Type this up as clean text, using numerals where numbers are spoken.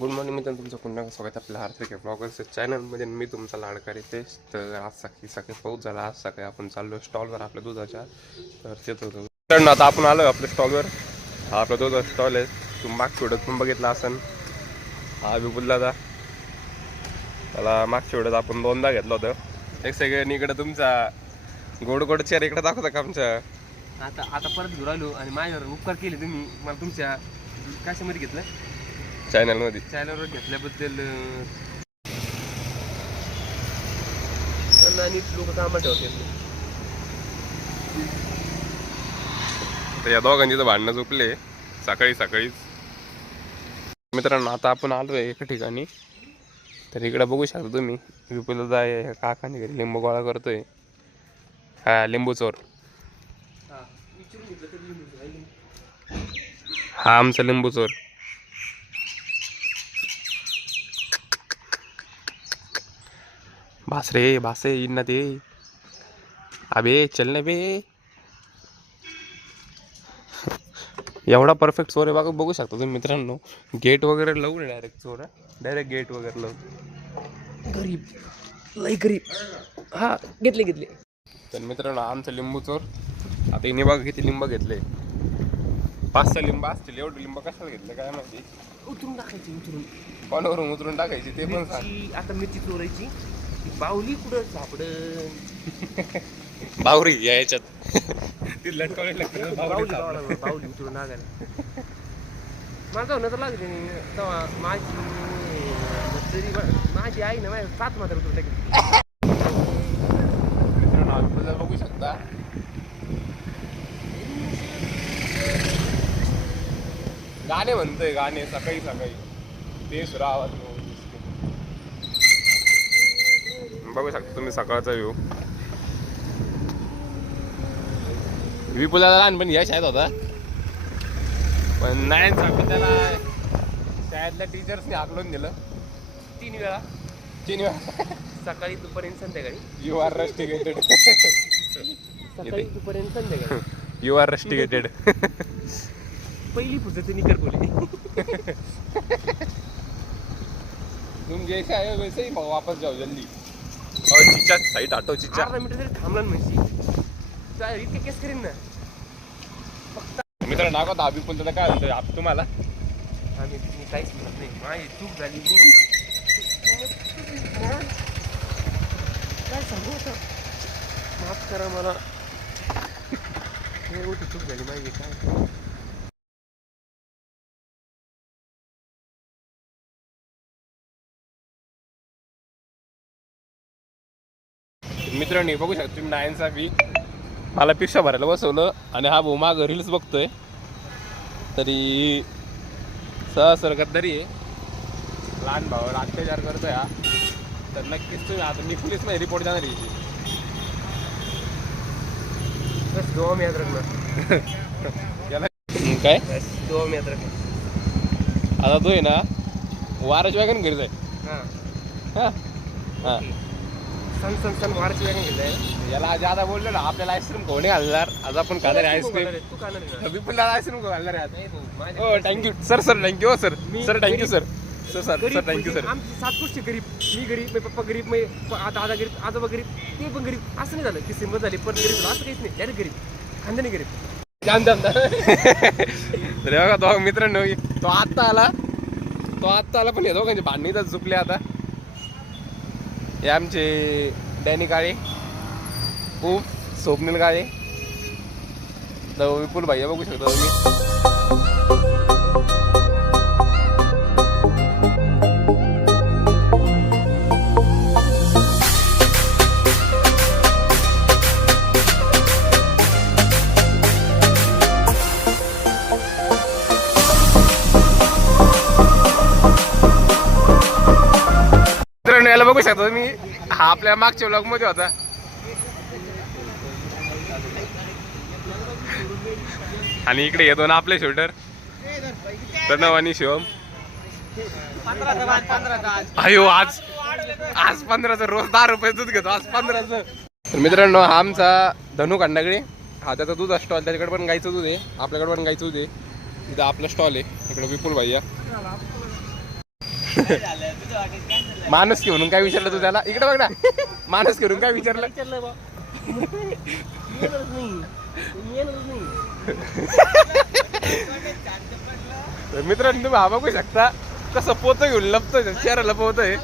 Good morning मित्रांनो, तुमचं पुन्हा स्वागत आपल्या आर्थिक ब्लॉगर्स चॅनलमध्ये. मी तुमचा लाडका रितेश. तर आज सकाळी पाऊस झाला. आज सकाळी आपण चाललो स्टॉलवर आपल्या दुधाच्या. तर तेच होतं मित्रांनो, आता आपण आलो आपल्या स्टॉलवर. हा आपला दुधाचा स्टॉल आहे. तुम्ही मागच्या वेळेस पण बघितला असन. हा विपुल दादा, त्याला मागच्या वेळेस आपण 2दा घेतलं होतं. एक सेकंड इकडे तुमचा गोड गोड चेहरा इकडे दाखवता का आमच्या. आता परत घेऊन आलो आणि माझ्यावर उपकार केले तुम्ही. मला तुमच्या कशामध्ये घेतलं, चॅनलवर घेतल्याबद्दल आणि लोक कामात ठेवते. तर या दोघांची तर भांडणं झोपले सकाळीच. मित्रांनो, आता आपण आलो आहे एका ठिकाणी. तर इकडे बघू शकता तुम्ही, विपुल दादा काकाने घरी लिंबू गोळा करतोय. हा लिंबू चोर. हा आमचा लिंबू चोर. बासे इन्ना ते अबे चल ना बे. एवढा परफेक्ट चोर आहे बघू शकता तुम्ही मित्रांनो. गेट वगैरे लावून डायरेक्ट चोर. डायरेक्ट गेट वगैरे लावून. गरीब हा घेतले. तर मित्रांनो, आमचा लिंबू चोर. आता इने बघा किती लिंब घेतले. 5-6 लिंब असतील. एवढे लिंब कशाला घेतले काय माहिती. उतरून टाकायची, कोणावरून उतरून टाकायची ते पण सांग. आता मिरची चोरायची. बाहुली कुठं सापड बावरी याच्यात ती लटकवली बाहुली उतरून टाकायला. माझा होणं तर लागले तेव्हा माझी आई ना माझ्या 7 मात्र उतरून टाकली. बघू शकता. गाणे म्हणतोय, गाणे सकाळी ते सुद्धा आवाज बघू शकता तुम्ही. सकाळचा व्ह्यू. विपुलाला लहानपणी या शाळेत होता, पण नाही सांगतो त्याला शाळेतल्या टीचर्सने हाकलून दिलं 3 वेळा. सकाळी दुपारी संध्याकाळी. You are rusticated. सकाळी दुपारी संध्याकाळी. You are rusticated. पहिली पुस्तक निकर बोले. तुम जैसे आए वैसे ही वापस जाओ जल्दी. और चिच्चा साईट आटो चिच्चा. 12 मिनिटं जरी थांबला म्हणशी काय इतके केस करीन ना. मित्र नागो दाबी पण त्याला काय म्हणतोय आप तुम्हाला. मी काहीच म्हणत नाही. माझी चूक झाली. काय सांगू आता. माफ करा मला. मोठी चूक झाली माझी. काय मित्रांनी बघू शकतो तुम्ही. 9चा बी मला पिक्षा भरायला बसवलं आणि हा भाऊ मागं रील्स बघतोय. तरी सहसर गद्दारी आहे. लहान भावावर अत्याचार करतोय हा. तर नक्कीच तुम्ही आता मी पोलीसमध्ये रिपोर्ट जाणार आहे. बस 2 याद रखना. याला काय 2 याद रखना. आता तो आहे ना वारच वॅगन घरी जाय. हां हां सण वारची वेगळं गेलंय. याला ज्यादा बोललो ना आपल्याला आईस्क्रीम कोणी घालणार. आज आपण खाणार आहे आईस्क्रीम. तू खाणार आहे ना. विपुलला आईस्क्रीम घालणार आहे. हो थँक्यू सर. थँक्यू. हो sir. Thank you sir. Thank you sir. आमची 7 गोष्टी गरीब. मी गरीब, माझे पप्पा गरीब, दादा गरीब, आजोबा गरीब, ते पण गरीब. असं नाही झालं की सिंबल झाले पण गरीब झालं असं काहीच नाही. डायरेक्ट गरीब, खानदानी गरीब. जाम तर बघा तो मित्रांनो, तो आत्ता आला पण हे दोघांचे भांडणीच चुकले. आता हे आमचे डॅनी काळे, खूप स्वप्नील काळे, तर विपुल भाई बघू शकता तुम्ही. याला बघू शकता तुम्ही. हा आपल्या मागच्या व्लॉग मध्ये होता. आणि इकडे येतो ना आपले शूटर प्रणव आणि शिवम. अयो आज 15चं. रोज 10 रुपये दूध घेतो, आज 15चं. तर मित्रांनो, हा आमचा धनु खंडागळे. हा त्याचा दूध स्टॉल. त्याच्याकडे पण गाईचं दूध आहे, आपल्याकडे पण गाईचं दूध आहे. इथं आपला स्टॉल आहे. इकडे विपुल भैया. माणूस की म्हणून काय विचारलं तू त्याला? इकडे बघ ना, माणूस की म्हणून काय विचारलं? विचारलं बा येणारच नाही येणारच नाही. मित्रांनो तुम्ही हा बघू शकता कसं पोतं घेऊन लपतोय, चेहरा लपवतोय.